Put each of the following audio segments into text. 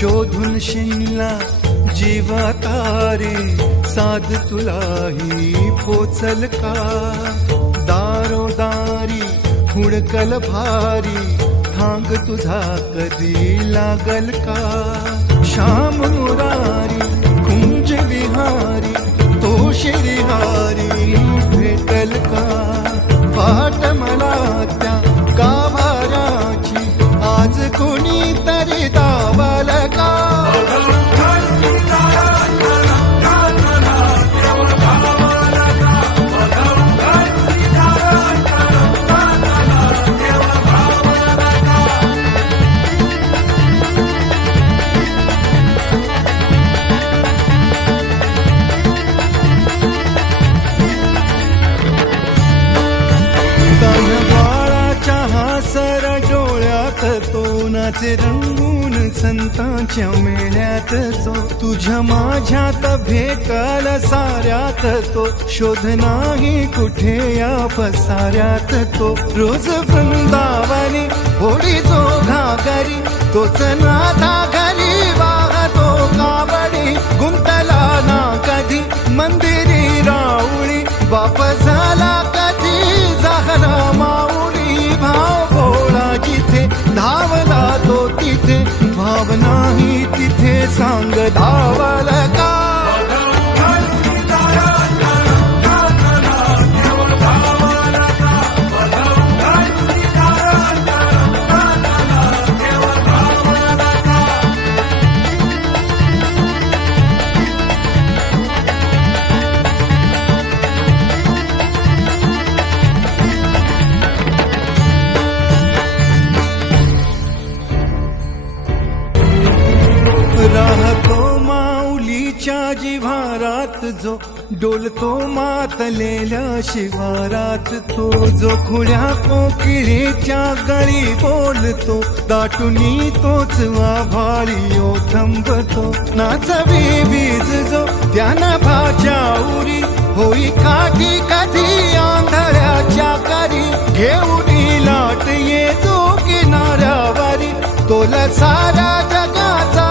शोधून शिनला जीवा तारे साध तुलाही पोचल का दारोदारी हुडकल भारी थांग तुझा कधी लागल का श्याम मुरारी कुंज विहारी तो श्रीहारी भेटल का वाट मला त्या गाभाराची आज कोणी तरी दावल का तोनाचे रंगून संतांच्या मेळ्यात तो तुझ्या माझ्यात भेटल साऱ्यात तो शोध नाही कुठे या पसाऱ्यात तो रोज वृंदावनी होडी जो घागरी तोच नाथा घरी वाहतो कावडी गुंतला ना कधी मंदिरी राऊळी बाप झाला कधी झाला माऊली भाव भोळा जिथे धावला तो तिथे भाव नाही तिथे सांग धावल का राहतो माऊलीच्या जिव्हारात जो डोलतो मातलेल्या शिवारात तो जो खुल्या कोकिळेच्या गळी बोलतो दाटुनी तोच आभाळी ओथंबतो नाचवी बीज जो त्यानं भाज्याउरी होई काठी कधी आंधळ्याच्या करी घेऊनी लाट येतो किनाऱ्यावरी तोला सारा जगाचा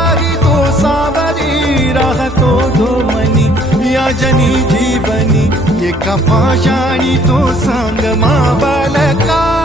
सावरी राहतो धो मनी या जनी जीवनी एका पाशाणी तो सांग मा बालका